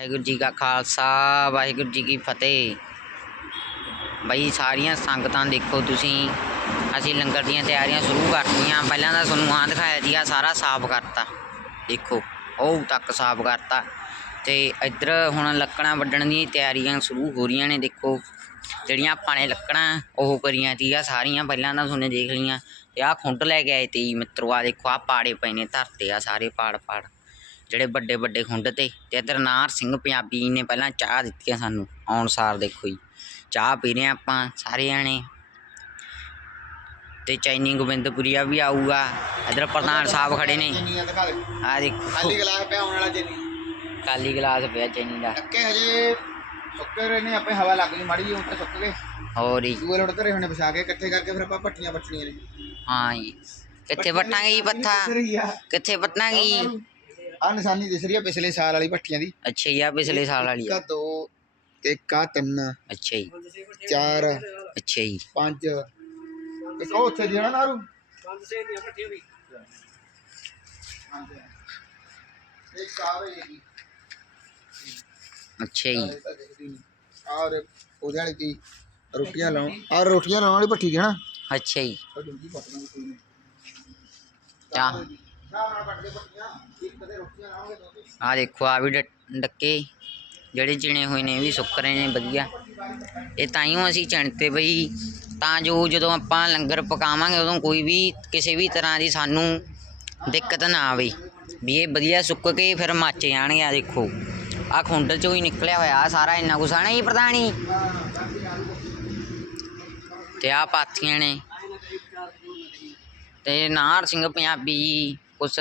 ਵਾਹਿਗੁਰੂ ਜੀ ਕਾ ਖਾਲਸਾ, ਵਾਹਿਗੁਰੂ ਜੀ ਕੀ ਫਤਿਹ। ਬਈ ਸਾਰੀਆਂ ਸੰਗਤਾਂ ਦੇਖੋ ਤੁਸੀਂ, ਅਸੀਂ ਲੰਗਰ ਦੀਆਂ ਤਿਆਰੀਆਂ ਸ਼ੁਰੂ ਕਰਤੀਆਂ। ਪਹਿਲਾਂ ਤਾਂ ਤੁਹਾਨੂੰ ਆਹ ਦਿਖਾਇਆ ਜੀ ਆ ਸਾਰਾ ਸਾਫ਼ ਕਰਤਾ। ਦੇਖੋ, ਉਹ ਤੱਕ ਸਾਫ਼ ਕਰਤਾ। ਤੇ ਇੱਧਰ ਹੁਣ ਲੱਕੜਾਂ ਵੱਢਣ ਦੀਆਂ ਤਿਆਰੀਆਂ ਸ਼ੁਰੂ ਹੋ ਰਹੀਆਂ ਨੇ, ਦੇਖੋ। ਜਿਹੜੀਆਂ ਆਪਾਂ ਨੇ ਲੱਕੜਾਂ, ਉਹ ਕਰੀਆਂ ਤੀਆਂ ਸਾਰੀਆਂ ਪਹਿਲਾਂ ਤਾਂ ਤੁਹਾਨੂੰ ਦੇਖ ਲਈਆਂ। ਤੇ ਆਹ ਖੁੰਡ ਲੈ ਕੇ ਆਏ ਤੀ ਮਿੱਤਰੋ ਆ ਦੇਖੋ ਆ ਪਾੜੇ ਪਏ ਨੇ ਧਰਤੇ ਆ ਸਾਰੇ ਪਾੜ ਪਾੜ ਜਿਹੜੇ ਵੱਡੇ ਵੱਡੇ ਖੁੰਡ ਤੇ ਤੇ ਇੱਧਰ ਨਾਰ ਸਿੰਘ ਪੰਜਾਬੀ ਨੇ ਪਹਿਲਾਂ ਚਾਹ ਦਿੱਤੀ ਆ ਸਾਨੂੰ ਆਉਣ ਸਾਰ ਦੇਖੋ ਜੀ। ਚਾਹ ਪੀ ਰਹੇ ਆਪਾਂ ਸਾਰੇ ਜਾਣੇ। ਤੇ ਚੈਨੀ ਗੋਬਿੰਦਪੁਰੀਆ ਵੀ ਆਊਗਾ। ਇੱਧਰ ਪ੍ਰਧਾਨ ਸਾਹਿਬ ਖੜੇ ਨੇ। ਆ ਦੇਖੋ। ਖਾਲੀ ਗਲਾਸ ਪਿਆ ਆਉਣ ਵਾਲਾ ਚੈਨੀ। ਕਾਲੀ ਗਲਾਸ ਪਿਆ ਚੈਨੀ ਦਾ। ਟੱਕੇ ਹਜੇ ਸੁੱਕੇ ਰਹੇ ਨੇ ਆਪੇ ਹਵਾ ਲੱਗ ਗਈ ਮਾੜੀ ਜਿਹੀ ਹੁਣ ਤਾਂ ਸੁੱਕ ਗਏ। ਹੋਰ ਜੀ। ਦੂਏ ਲੋਟ ਘਰੇ ਹੁਣੇ ਵਿਛਾ ਕੇ ਇਕੱਠੇ ਕਰਕੇ ਫਿਰ ਆਪਾਂ ਪੱਟੀਆਂ ਪੱਟਣੀਆਂ ਨੇ। ਹਾਂ ਜੀ। ਕਿੱਥੇ ਵੱਟਾਂਗੇ ਜੀ ਪੱਥਾ? ਕਿੱਥੇ ਵੱਟਾਂਗੇ ਜੀ? ਆ ਨਿਸ਼ਾਨੀ ਦਿਸ ਰਹੀ ਆ ਪਿਛਲੇ ਸਾਲ ਵਾਲੀ ਪੱਟੀਆਂ ਦੀ। ਅੱਛਾ ਜੀ ਆ ਪਿਛਲੇ ਸਾਲ ਵਾਲੀ ਇੱਕ ਆ। ਆ ਦੋ ਇੱਕ ਆ ਤਿੰਨ ਅੱਛਾ ਜੀ। ਚਾਰ ਅੱਛਾ ਜੀ। ਪੰਜ ਇੱਕ ਉਹ ਉੱਥੇ ਜਿਹੜਾ ਨਾਰੂ ਇੱਕ ਆ ਵੇ ਜੀ ਅੱਛਾ ਜੀ। ਔਰ ਉਹਦੇ ਵਾਲੀ ਕੀ ਰੋਟੀਆਂ ਲਾਉਣ। ਔਰ ਰੋਟੀਆਂ ਲਾਉਣ ਵਾਲੀ ਭੱਠੀ ਦੀ ਹਨਾ ਅੱਛਾ ਜੀ। ਦੇ ਇੱਕ ਦੋ ਤੇ। ਆ ਦੇਖੋ ਆ ਵੀ ਡੱਕੇ ਜਿਹੜੇ ਚਿਣੇ ਹੋਏ ਨੇ, ਇਹ ਵੀ ਸੁੱਕ ਰਹੇ ਨੇ, ਵਧੀਆ। ਇਹ ਤਾਈਓ ਅਸੀਂ ਚਿਣਤੇ ਬਈ, ਤਾਂ ਜੋ ਜਦੋਂ ਆਪਾਂ ਲੰਗਰ ਪਕਾਵਾਂਗੇ, ਉਦੋਂ ਕੋਈ ਵੀ, ਕਿਸੇ ਵੀ ਤਰ੍ਹਾਂ ਦੀ ਸਾਨੂੰ ਦਿੱਕਤ ਨਾ ਆਵੇ। ਵੀ ਇਹ ਵਧੀਆ ਸੁੱਕ ਕੇ ਫਿਰ ਮੱਚ ਜਾਣਗੇ ਆ ਦੇਖੋ। ਆ ਖੁੰਡ ਚੋਂ ਹੀ ਨਿਕਲਿਆ ਹੋਇਆ, ਆਹ ਸਾਰਾ ਇੰਨਾ ਕੁਛ ਆ ਨਾ ਜੀ ਪ੍ਰਧਾਨੀ। ਤੇ ਆ ਪਾਥੀਆਂ ਨੇ। ਤੇ ਨਾਰ ਸਿੰਘ ਪੰਜਾਬੀ ਕੁਛ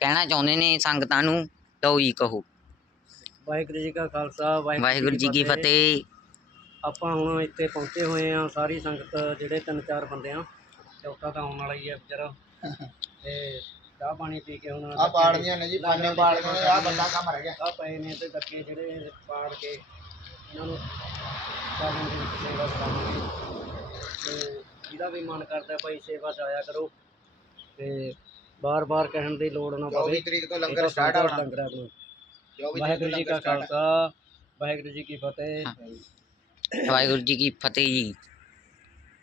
ਕਹਿਣਾ ਚਾਹੁੰਦੇ ਨੇ ਸੰਗਤਾਂ ਨੂੰ ਲਓ ਜੀ ਕਹੋ। ਵਾਹਿਗੁਰੂ ਜੀ ਕਾ ਖਾਲਸਾ ਵਾਹਿਗੁਰੂ ਜੀ ਕੀ ਫਤਿਹ। ਆਪਾਂ ਹੁਣ ਇੱਥੇ ਪਹੁੰਚੇ ਹੋਏ ਆ ਸਾਰੀ ਸੰਗਤ ਜਿਹੜੇ ਤਿੰਨ ਚਾਰ ਬੰਦੇ ਆ ਚੌਥਾ ਤਾਂ ਆਉਣ ਵਾਲਾ ਹੀ ਆ ਵਿਚਾਰਾ। ਤੇ ਚਾਹ ਪਾਣੀ ਪੀ ਕੇ ਹੁਣ ਆ ਪਾੜਦੀਆਂ ਨੇ ਜੀ ਪਾਣੇ ਪਾੜਦੀਆਂ ਨੇ ਆ ਬੰਦਾ ਕੰਮ ਰਹਿ ਗਿਆ। ਆ ਪਏ ਨੇ ਤੇ ਡੱਕੇ ਜਿਹੜੇ ਪਾੜ ਕੇ ਇਹਨਾਂ ਨੂੰ ਸਾਰਿਆਂ ਦੇ ਵਿੱਚ ਸੇਵਾ ਕਰਾਵਾਂਗੇ ਤੇ ਜਿਹਦਾ ਵੀ ਮਨ ਕਰਦਾ ਭਾਈ ਸੇਵਾ 'ਚ ਆਇਆ ਕਰੋ। ਤੇ ਬਾਰ-ਬਾਰ ਕਹਿਣ ਦੀ ਲੋੜ ਨਾ 24 ਪਵੇ। ਤਰੀਕ ਤੋਂ ਲੰਗਰ ਸਟਾਰਟ ਹੋਣਾ। ਲੰਗਰਾਂ 24 ਤੋਂ ਵਾਹਿਗੁਰੂ ਜੀ ਕਾ। ਖਾਲਸਾ ਵਾਹਿਗੁਰੂ ਜੀ ਕੀ ਫਤਿਹ। ਵਾਹਿਗੁਰੂ ਜੀ ਕੀ ਫਤਿਹ ਜੀ।